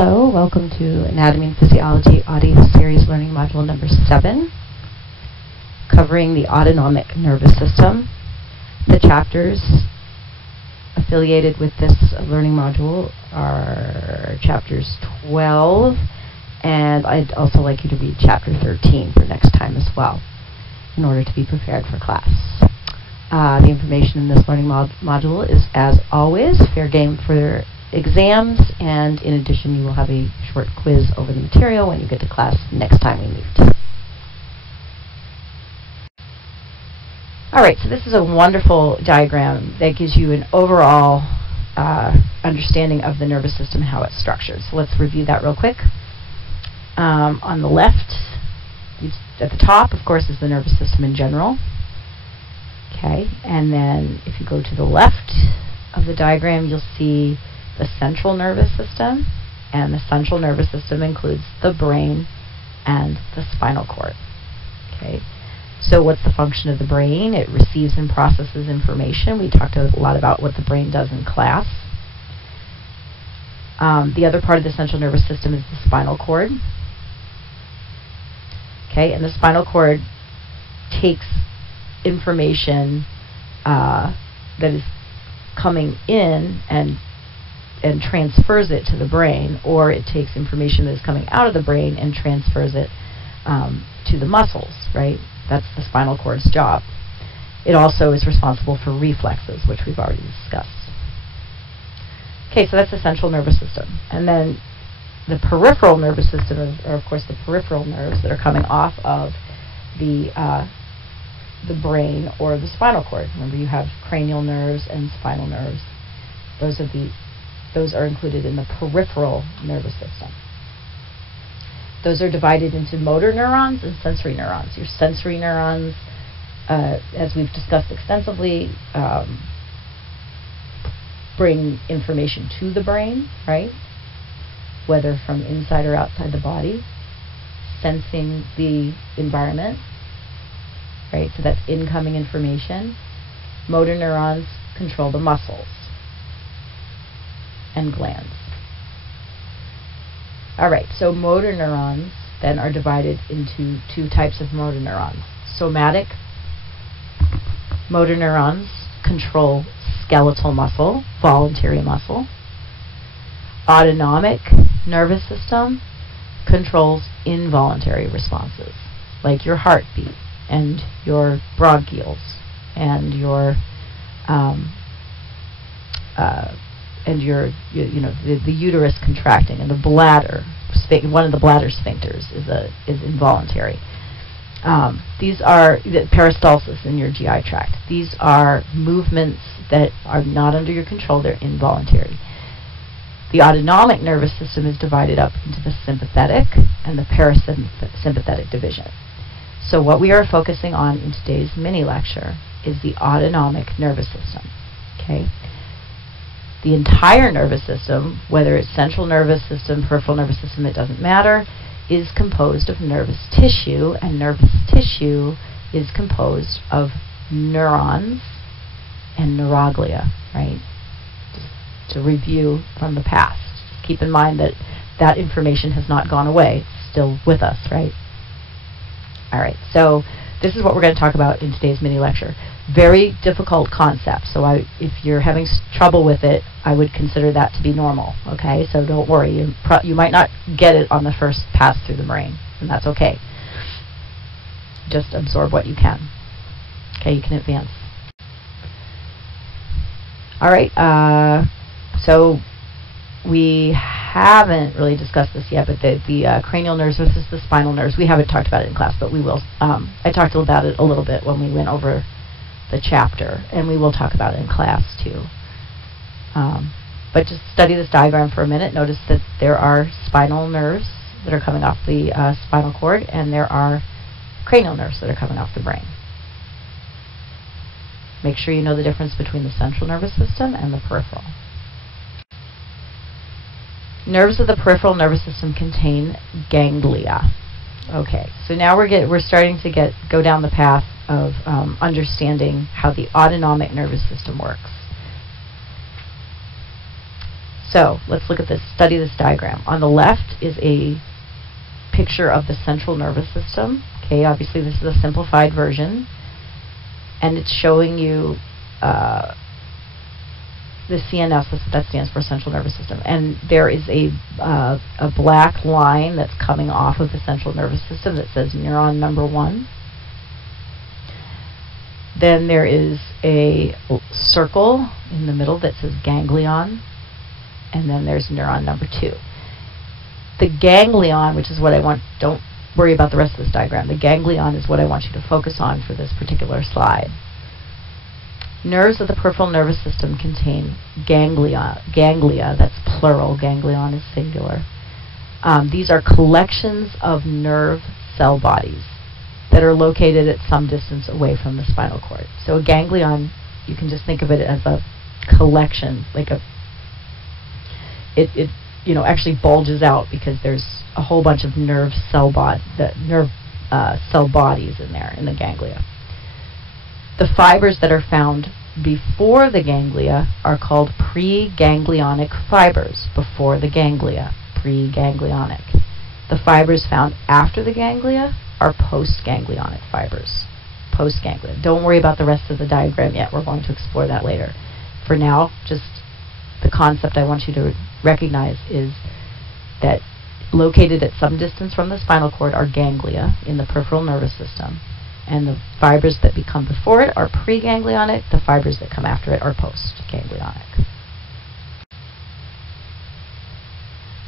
Hello, welcome to Anatomy and Physiology Audio Series Learning Module number 7, covering the autonomic nervous system. The chapters affiliated with this learning module are chapters 12, and I'd also like you to read chapter 13 for next time as well, in order to be prepared for class. The information in this learning module is, as always, fair game for exams, and in addition you will have a short quiz over the material when you get to class next time we meet. Alright, so this is a wonderful diagram that gives you an overall understanding of the nervous system and how it's structured. So let's review that real quick. On the left, at the top, of course, is the nervous system in general. Okay, and then if you go to the left of the diagram, you'll see the central nervous system, and the central nervous system includes the brain and the spinal cord. Okay, so what's the function of the brain? It receives and processes information. We talked a lot about what the brain does in class. The other part of the central nervous system is the spinal cord. Okay, and the spinal cord takes information that is coming in and transfers it to the brain, or it takes information that is coming out of the brain and transfers it to the muscles, right? That's the spinal cord's job. It also is responsible for reflexes, which we've already discussed. Okay, so that's the central nervous system. And then the peripheral nervous system are of course, the peripheral nerves that are coming off of the brain or the spinal cord. Remember, you have cranial nerves and spinal nerves. Those are included in the peripheral nervous system. Those are divided into motor neurons and sensory neurons. Your sensory neurons, as we've discussed extensively, bring information to the brain, right? Whether from inside or outside the body, sensing the environment, right? So that's incoming information. Motor neurons control the muscles and glands. Alright, so motor neurons then are divided into two types of motor neurons. Somatic motor neurons control skeletal muscle, voluntary muscle. Autonomic nervous system controls involuntary responses, like your heartbeat and your bronchioles and your the uterus contracting, and the bladder, one of the bladder sphincters is involuntary. These are the peristalsis in your GI tract. These are movements that are not under your control. They're involuntary. The autonomic nervous system is divided up into the sympathetic and the parasympathetic division. So what we are focusing on in today's mini lecture is the autonomic nervous system. Okay. The entire nervous system, whether it's central nervous system, peripheral nervous system, it doesn't matter, is composed of nervous tissue, and nervous tissue is composed of neurons and neuroglia, right? Just to review from the past. Keep in mind that that information has not gone away. It's still with us, right? Alright, so this is what we're going to talk about in today's mini lecture. Very difficult concept, so if you're having trouble with it, I would consider that to be normal, okay? So don't worry, you might not get it on the first pass through the brain, and that's okay. Just absorb what you can. Okay, you can advance. Alright, so we haven't really discussed this yet, but the cranial nerves versus the spinal nerves, we haven't talked about it in class, but we will. I talked about it a little bit when we went over the chapter, and we will talk about it in class too. But just study this diagram for a minute. Notice that there are spinal nerves that are coming off the spinal cord, and there are cranial nerves that are coming off the brain. Make sure you know the difference between the central nervous system and the peripheral. Nerves of the peripheral nervous system contain ganglia. Okay, so now we're starting to go down the path of understanding how the autonomic nervous system works. So let's look at this, study this diagram. On the left is a picture of the central nervous system. Okay, obviously this is a simplified version, and it's showing you the CNS, that stands for central nervous system, and there is a black line that's coming off of the central nervous system that says neuron number 1. Then there is a circle in the middle that says ganglion, and then there's neuron number 2. The ganglion, which is what I want, don't worry about the rest of this diagram, the ganglion is what I want you to focus on for this particular slide. Nerves of the peripheral nervous system contain ganglia, that's plural, ganglion is singular. These are collections of nerve cell bodies that are located at some distance away from the spinal cord. So a ganglion, you can just think of it as a collection, like it actually bulges out because there's a whole bunch of nerve cell bodies in there, in the ganglia. The fibers that are found before the ganglia are called preganglionic fibers. Before the ganglia, preganglionic. The fibers found after the ganglia are postganglionic fibers. Postganglia. Don't worry about the rest of the diagram yet. We're going to explore that later. For now, just the concept I want you to recognize is that located at some distance from the spinal cord are ganglia in the peripheral nervous system, and the fibers that become before it are preganglionic, the fibers that come after it are postganglionic.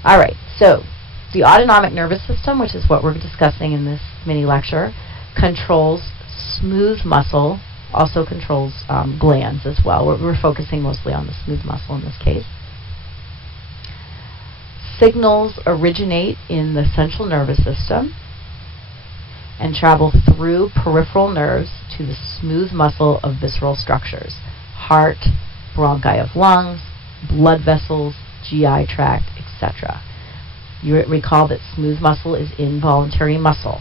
Alright, so the autonomic nervous system, which is what we're discussing in this mini lecture, controls smooth muscle, also controls glands as well. We're focusing mostly on the smooth muscle in this case. Signals originate in the central nervous system and travel through peripheral nerves to the smooth muscle of visceral structures, heart, bronchi of lungs, blood vessels, GI tract, etc. You recall that smooth muscle is involuntary muscle.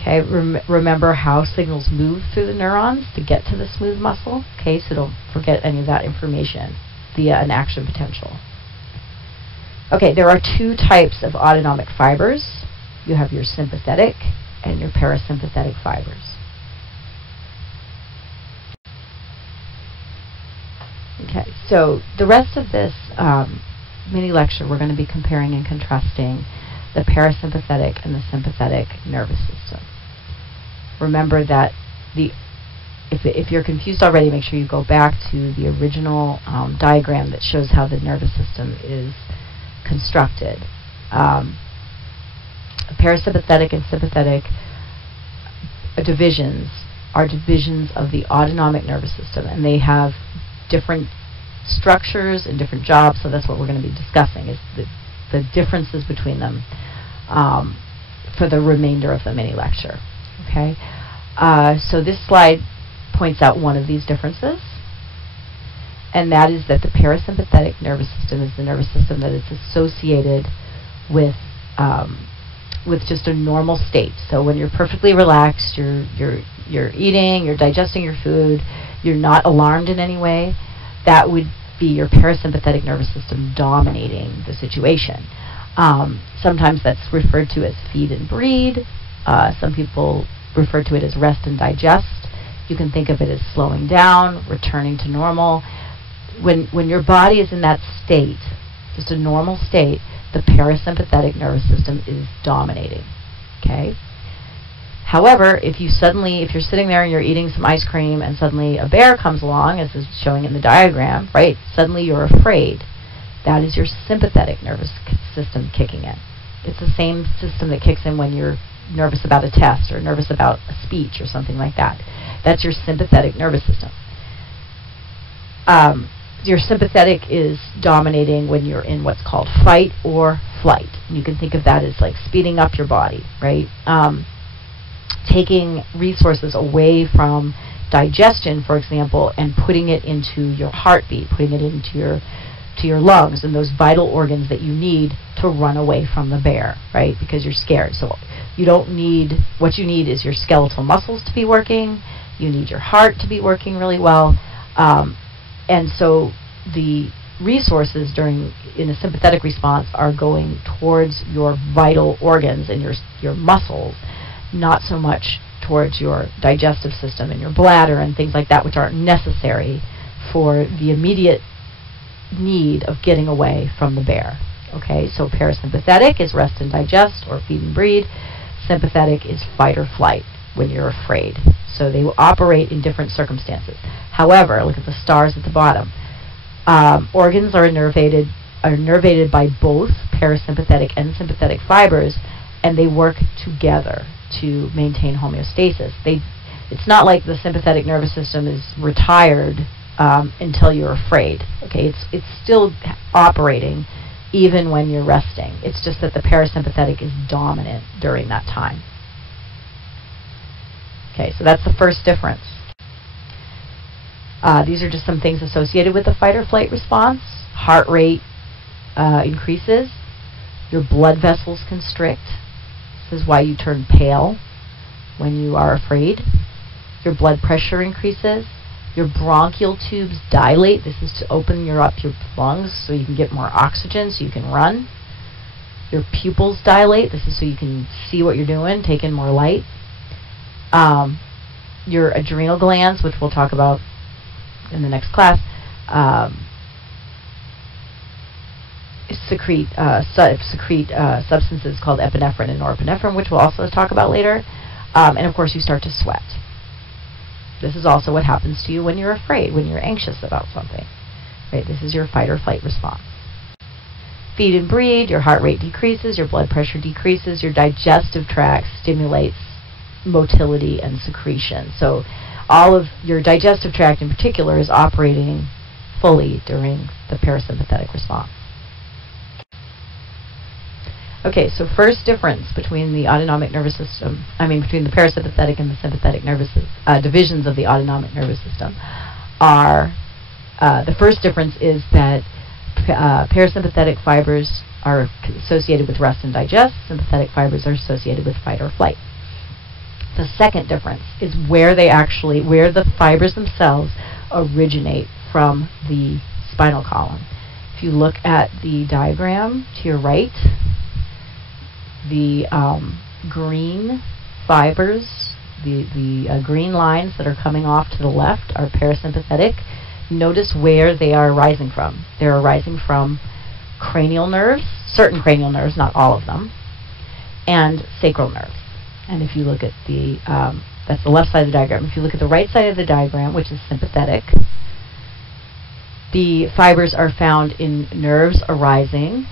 Okay, remember how signals move through the neurons to get to the smooth muscle? Okay, so don't forget any of that information via an action potential. Okay, there are 2 types of autonomic fibers. You have your sympathetic and your parasympathetic fibers. Okay, so the rest of this mini lecture we're going to be comparing and contrasting the parasympathetic and the sympathetic nervous system. Remember that if you're confused already, make sure you go back to the original diagram that shows how the nervous system is constructed. Parasympathetic and sympathetic divisions are divisions of the autonomic nervous system, and they have different structures and different jobs, so that's what we're going to be discussing, is the differences between them for the remainder of the mini lecture. Okay, so this slide points out one of these differences, and that is that the parasympathetic nervous system is the nervous system that is associated with just a normal state. So when you're perfectly relaxed, you're eating, you're digesting your food, you're not alarmed in any way, that would be your parasympathetic nervous system dominating the situation. Sometimes that's referred to as feed and breed. Some people refer to it as rest and digest. You can think of it as slowing down, returning to normal. When your body is in that state, just a normal state, the parasympathetic nervous system is dominating. Okay? However, if you're sitting there and you're eating some ice cream and suddenly a bear comes along, as is showing in the diagram, right? Suddenly you're afraid. That is your sympathetic nervous system kicking in. It's the same system that kicks in when you're nervous about a test or nervous about a speech or something like that. That's your sympathetic nervous system. Your sympathetic is dominating when you're in what's called fight or flight. And you can think of that as like speeding up your body, right? Taking resources away from digestion, for example, and putting it into your heartbeat, putting it into your lungs and those vital organs that you need to run away from the bear, right? Because you're scared. So what you need is your skeletal muscles to be working. You need your heart to be working really well. And so the resources in a sympathetic response are going towards your vital organs and your muscles, not so much towards your digestive system and your bladder and things like that, which aren't necessary for the immediate need of getting away from the bear. Okay, so parasympathetic is rest and digest, or feed and breed. Sympathetic is fight or flight, when you're afraid. So they will operate in different circumstances. However, look at the stars at the bottom. Organs are innervated by both parasympathetic and sympathetic fibers, and they work together to maintain homeostasis. It's not like the sympathetic nervous system is retired until you're afraid. Okay, it's still operating even when you're resting. It's just that the parasympathetic is dominant during that time. Okay, so that's the first difference. These are just some things associated with the fight or flight response. Heart rate increases. Your blood vessels constrict. This is why you turn pale when you are afraid. Your blood pressure increases. Your bronchial tubes dilate. This is to open up your lungs so you can get more oxygen so you can run. Your pupils dilate. This is so you can see what you're doing, take in more light. Your adrenal glands, which we'll talk about in the next class, secrete substances called epinephrine and norepinephrine, which we'll also talk about later. And of course, you start to sweat. This is also what happens to you when you're afraid, when you're anxious about something. Right? This is your fight or flight response. Feed and breed, your heart rate decreases, your blood pressure decreases, your digestive tract stimulates motility and secretion. So all of your digestive tract in particular is operating fully during the parasympathetic response. Okay, so first difference between the autonomic nervous system, between the parasympathetic and the sympathetic nervous divisions of the autonomic nervous system are, the first difference is that parasympathetic fibers are associated with rest and digest, sympathetic fibers are associated with fight or flight. The second difference is where the fibers themselves originate from the spinal column. If you look at the diagram to your right, the green fibers, the green lines that are coming off to the left are parasympathetic. Notice where they are arising from. They're arising from cranial nerves, certain cranial nerves, not all of them, and sacral nerves. And if you look at that's the left side of the diagram. If you look at the right side of the diagram, which is sympathetic, the fibers are found in nerves arising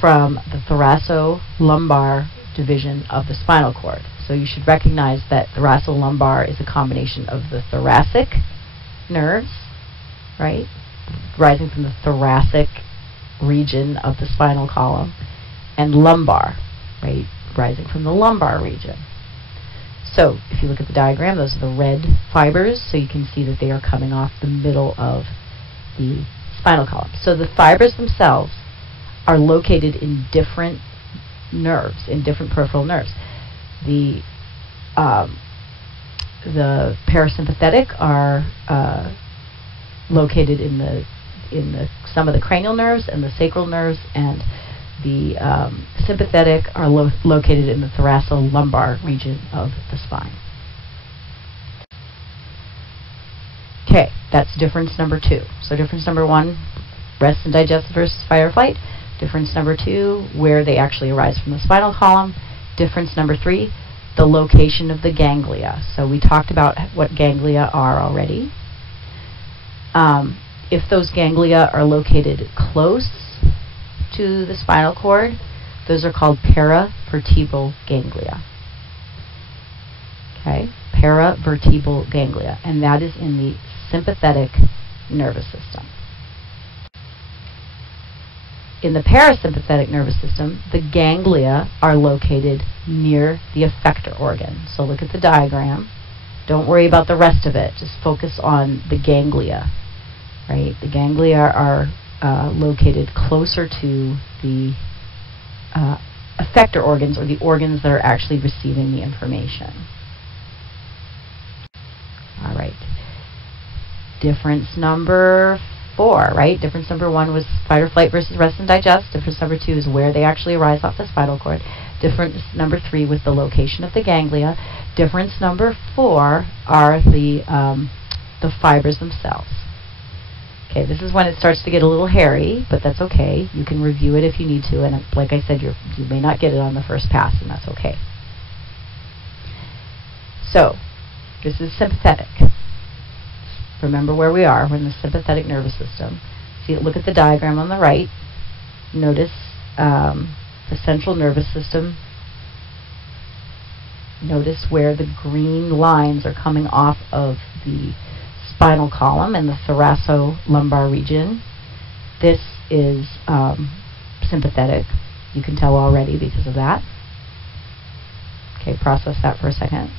from the thoracolumbar division of the spinal cord. So you should recognize that thoracolumbar is a combination of the thoracic nerves, right, rising from the thoracic region of the spinal column, and lumbar, right, rising from the lumbar region. So if you look at the diagram, those are the red fibers, so you can see that they are coming off the middle of the spinal column. So the fibers themselves are located in different nerves, in different peripheral nerves. The parasympathetic are located in some of the cranial nerves and the sacral nerves, and the sympathetic are located in the thoracolumbar region of the spine. Okay, that's difference number 2. So difference number 1, rest and digest versus fight or flight. Difference number 2, where they actually arise from the spinal column. Difference number 3, the location of the ganglia. So we talked about what ganglia are already. If those ganglia are located close to the spinal cord, those are called paravertebral ganglia. Okay, paravertebral ganglia, and that is in the sympathetic nervous system. In the parasympathetic nervous system, the ganglia are located near the effector organ. So look at the diagram. Don't worry about the rest of it. Just focus on the ganglia. Right? The ganglia are located closer to the effector organs, or the organs that are actually receiving the information. All right. difference number 4, right? Difference number 1 was fight or flight versus rest and digest. Difference number 2 is where they actually arise off the spinal cord. Difference number 3 was the location of the ganglia. Difference number 4 are the fibers themselves. Okay, this is when it starts to get a little hairy, but that's okay. You can review it if you need to, and like I said, you may not get it on the first pass, and that's okay. So, this is sympathetic. Remember where we are. We're in the sympathetic nervous system. See, look at the diagram on the right. Notice the central nervous system. Notice where the green lines are coming off of the spinal column in the thoracolumbar region. This is sympathetic. You can tell already because of that. Okay, process that for a second.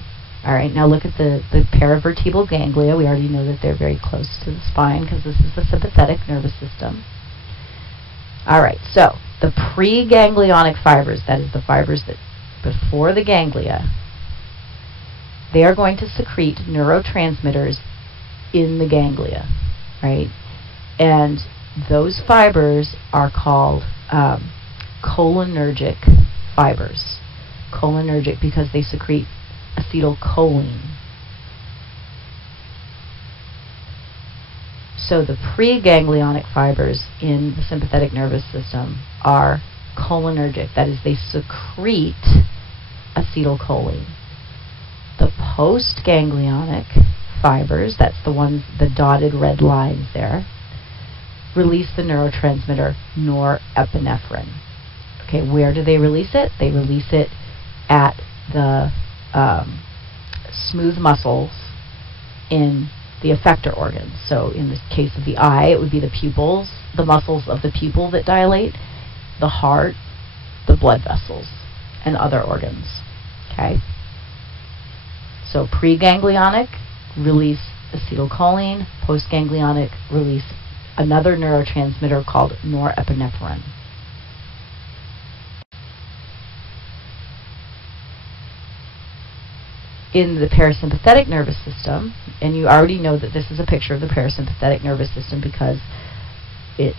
All right, now look at the paravertebral ganglia. We already know that they're very close to the spine because this is the sympathetic nervous system. All right, so the preganglionic fibers, that is the fibers that before the ganglia, they are going to secrete neurotransmitters in the ganglia, right? And those fibers are called cholinergic fibers. Cholinergic because they secrete acetylcholine. So the preganglionic fibers in the sympathetic nervous system are cholinergic. That is, they secrete acetylcholine. The postganglionic fibers, that's the ones, the dotted red lines there, release the neurotransmitter norepinephrine. Okay, where do they release it? They release it at the smooth muscles in the effector organs. So in the case of the eye, it would be the pupils, the muscles of the pupil that dilate, the heart, the blood vessels, and other organs. Okay? So preganglionic, release acetylcholine. Postganglionic, release another neurotransmitter called norepinephrine. In the parasympathetic nervous system, and you already know that this is a picture of the parasympathetic nervous system because it's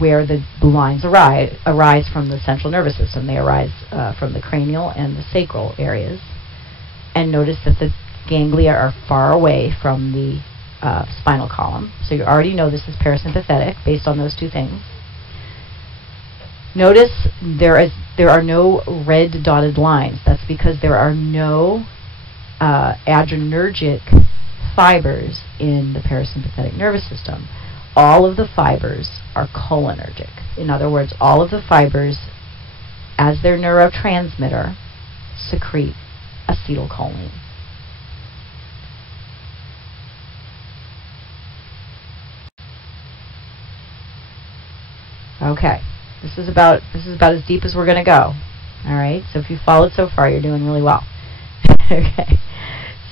where the lines arise from the central nervous system. They arise from the cranial and the sacral areas. And notice that the ganglia are far away from the spinal column. So you already know this is parasympathetic based on those two things. Notice there are no red dotted lines. That's because there are no adrenergic fibers in the parasympathetic nervous system. All of the fibers are cholinergic. In other words, all of the fibers, as their neurotransmitter, secrete acetylcholine. Okay, this is about as deep as we're going to go. All right, so if you followed so far, you're doing really well. Okay,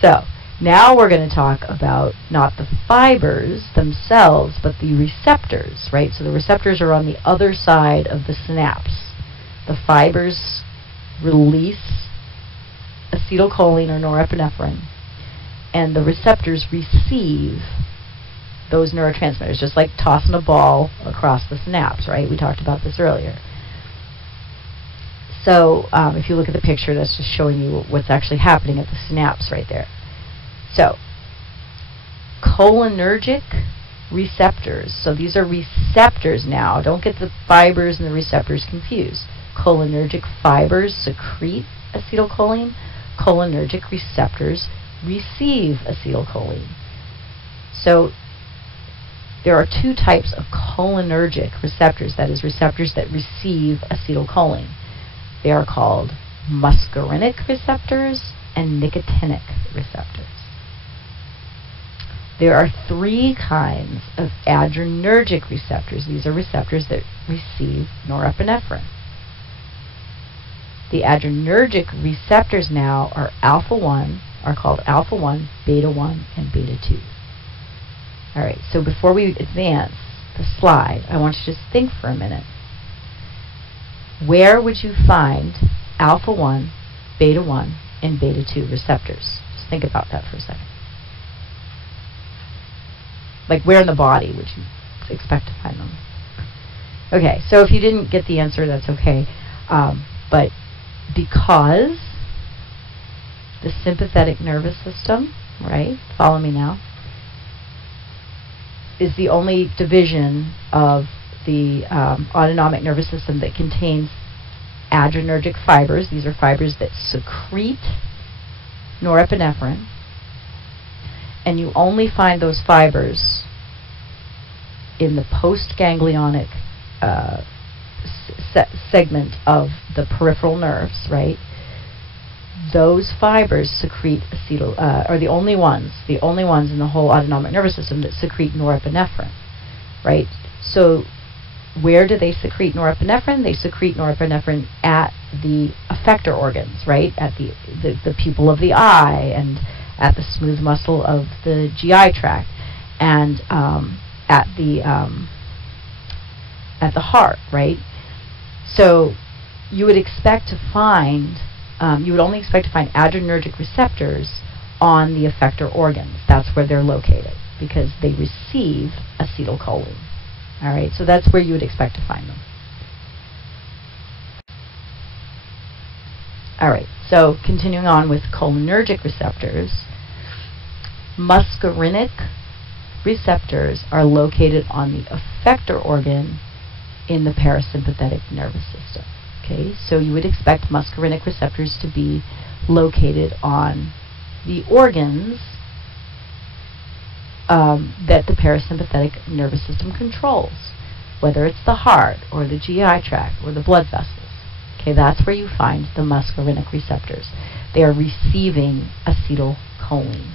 so now we're going to talk about not the fibers themselves, but the receptors, right? So the receptors are on the other side of the synapse. The fibers release acetylcholine or norepinephrine, and the receptors receive those neurotransmitters, just like tossing a ball across the synapse, right? We talked about this earlier. So if you look at the picture, that's just showing you what's actually happening at the synapse right there. So cholinergic receptors. So these are receptors now. Don't get the fibers and the receptors confused. Cholinergic fibers secrete acetylcholine. Cholinergic receptors receive acetylcholine. So there are two types of cholinergic receptors, that is, receptors that receive acetylcholine. They are called muscarinic receptors and nicotinic receptors. There are three kinds of adrenergic receptors. These are receptors that receive norepinephrine. The adrenergic receptors now are called alpha 1, beta 1, and beta 2. All right, so before we advance the slide, I want you to just think for a minute. Where would you find alpha 1, beta 1, and beta 2 receptors? Just think about that for a second. like where in the body would you expect to find them? Okay, so if you didn't get the answer, that's okay. But because the sympathetic nervous system, right, follow me now, is the only division of the autonomic nervous system that contains adrenergic fibers. These are fibers that secrete norepinephrine, and you only find those fibers in the postganglionic segment of the peripheral nerves, right? Those fibers secrete are the only ones in the whole autonomic nervous system that secrete norepinephrine, right? So where do they secrete norepinephrine? They secrete norepinephrine at the effector organs, right? At the pupil of the eye, and at the smooth muscle of the GI tract, and at the heart, right? So you would expect to find, you would only expect to find adrenergic receptors on the effector organs. That's where they're located, because they receive acetylcholine. All right, so that's where you would expect to find them. All right, so continuing on with cholinergic receptors, muscarinic receptors are located on the effector organ in the parasympathetic nervous system. Okay, so you would expect muscarinic receptors to be located on the organs that the parasympathetic nervous system controls, whether it's the heart or the GI tract or the blood vessels. Okay, that's where you find the muscarinic receptors. They are receiving acetylcholine.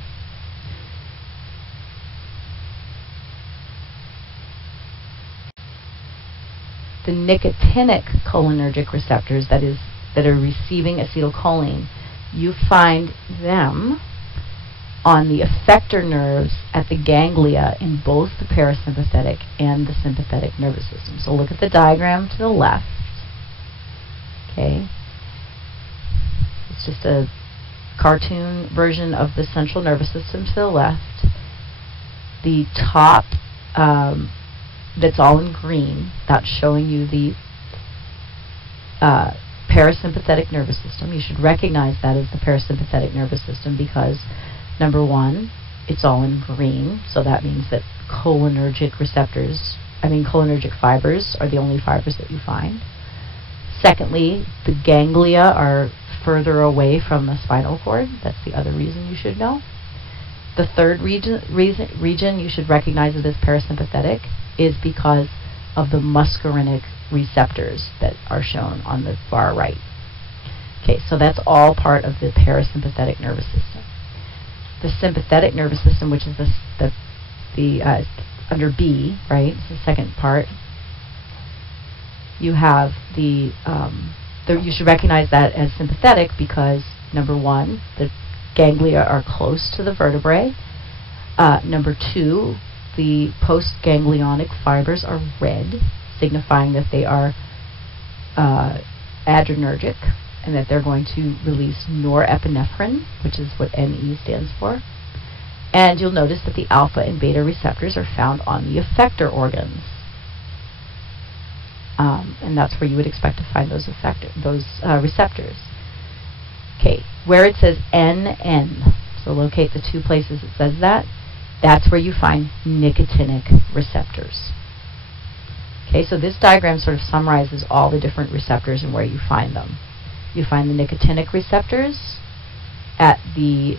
The nicotinic cholinergic receptors, that are receiving acetylcholine, you find them on the effector nerves at the ganglia in both the parasympathetic and the sympathetic nervous system. So look at the diagram to the left. Okay, it's just a cartoon version of the central nervous system to the left. The top, that's all in green, that's showing you the parasympathetic nervous system. You should recognize that as the parasympathetic nervous system because, number one, it's all in green, so that means that cholinergic fibers are the only fibers that you find. Secondly, the ganglia are further away from the spinal cord. That's the other reason you should know. The third region you should recognize as parasympathetic is because of the muscarinic receptors that are shown on the far right. Okay, so that's all part of the parasympathetic nervous system. The sympathetic nervous system, which is the under B, right? It's the second part. You have you should recognize that as sympathetic because, number one, the ganglia are close to the vertebrae. Number two, the postganglionic fibers are red, signifying that they are adrenergic and that they're going to release norepinephrine, which is what NE stands for. And you'll notice that the alpha and beta receptors are found on the effector organs. And that's where you would expect to find those receptors. Okay, where it says NN, so locate the two places it says that, that's where you find nicotinic receptors. Okay, so this diagram sort of summarizes all the different receptors and where you find them. You find the nicotinic receptors at the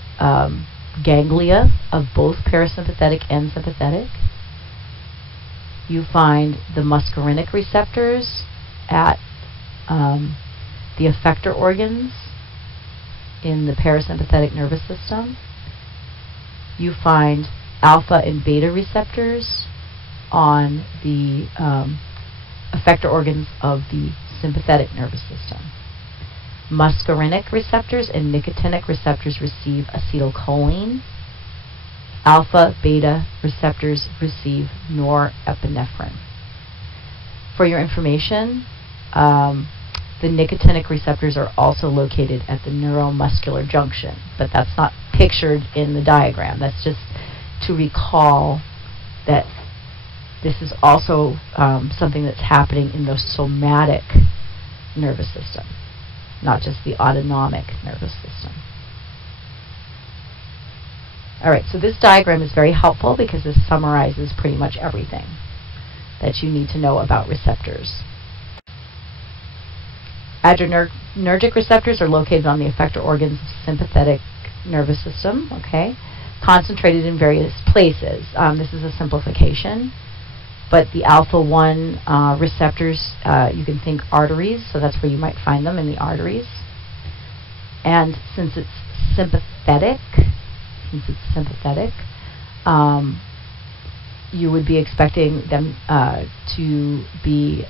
ganglia of both parasympathetic and sympathetic. You find the muscarinic receptors at the effector organs in the parasympathetic nervous system. You find alpha and beta receptors on the effector organs of the sympathetic nervous system. Muscarinic receptors and nicotinic receptors receive acetylcholine. Alpha, beta receptors receive norepinephrine. For your information, the nicotinic receptors are also located at the neuromuscular junction, but that's not pictured in the diagram. That's just to recall that this is also something that's happening in the somatic nervous system, not just the autonomic nervous system. All right, so this diagram is very helpful because this summarizes pretty much everything that you need to know about receptors. Adrenergic receptors are located on the effector organs of sympathetic nervous system, okay, concentrated in various places. This is a simplification, but the alpha-1 receptors, you can think arteries, so that's where you might find them, in the arteries. And since it's sympathetic, you would be expecting them to be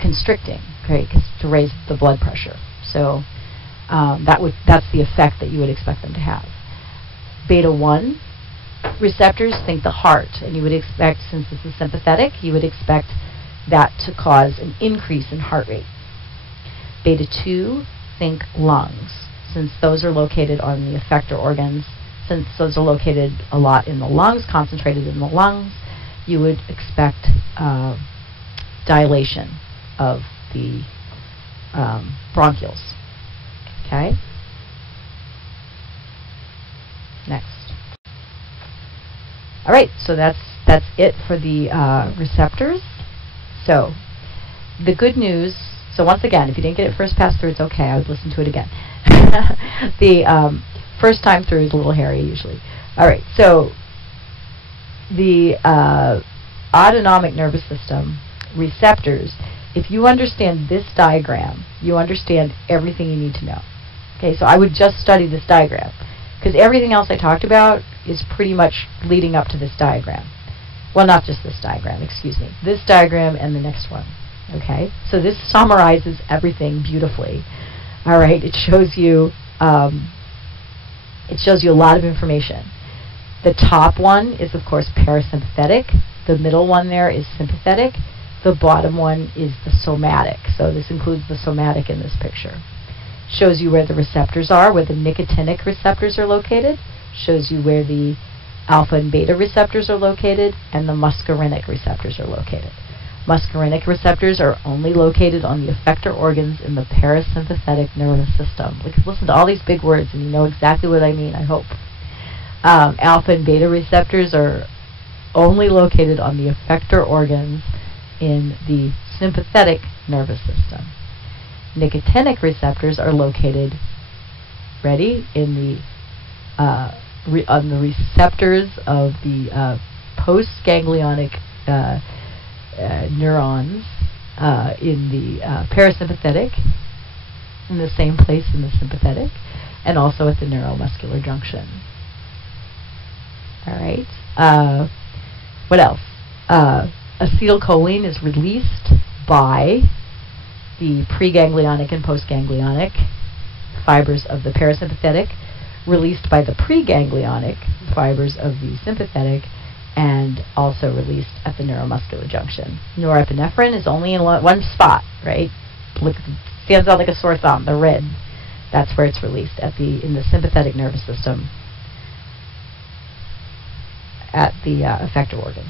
constricting, okay, to raise the blood pressure. So that's the effect that you would expect them to have. Beta-1 receptors think the heart, and you would expect, since this is sympathetic, you would expect that to cause an increase in heart rate. Beta-2 think lungs, since those are located on the effector organs. Since those are located a lot in the lungs, concentrated in the lungs, you would expect dilation of the bronchioles. Okay? Next. All right, so that's it for the receptors. So the good news, so once again, if you didn't get it first pass through, it's okay. I would listen to it again. The first time through is a little hairy usually. All right, so the autonomic nervous system receptors, if you understand this diagram, you understand everything you need to know. Okay, so I would just study this diagram, because everything else I talked about is pretty much leading up to this diagram. Well, not just this diagram, excuse me. This diagram and the next one. Okay, so this summarizes everything beautifully. All right, it shows you a lot of information. The top one is, of course, parasympathetic. The middle one there is sympathetic. The bottom one is the somatic. So this includes the somatic in this picture. Shows you where the receptors are, where the nicotinic receptors are located. Shows you where the alpha and beta receptors are located, and the muscarinic receptors are located. Muscarinic receptors are only located on the effector organs in the parasympathetic nervous system. Listen to all these big words and you know exactly what I mean, I hope. Alpha and beta receptors are only located on the effector organs in the sympathetic nervous system. Nicotinic receptors are located, ready, in the on the receptors of the postganglionic neurons in the parasympathetic, in the same place in the sympathetic, and also at the neuromuscular junction. All right. What else? Acetylcholine is released by the preganglionic and postganglionic fibers of the parasympathetic, released by the preganglionic fibers of the sympathetic, and also released at the neuromuscular junction. Norepinephrine is only in one spot, right? Look, it stands out like a sore thumb, the red. That's where it's released, in the sympathetic nervous system, at the effector organs.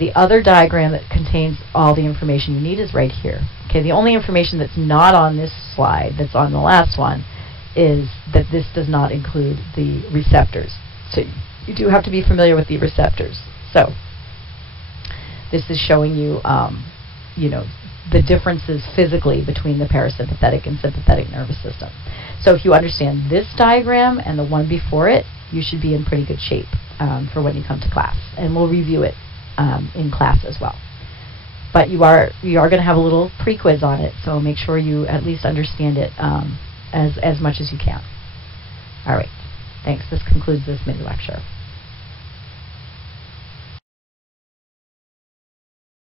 The other diagram that contains all the information you need is right here. Okay, the only information that's not on this slide, that's on the last one, is that this does not include the receptors. So you do have to be familiar with the receptors. So this is showing you, the differences physically between the parasympathetic and sympathetic nervous system. So if you understand this diagram and the one before it, you should be in pretty good shape for when you come to class. And we'll review it in class as well. But you are going to have a little pre-quiz on it, so make sure you at least understand it as much as you can. All right. Thanks. This concludes this mini lecture.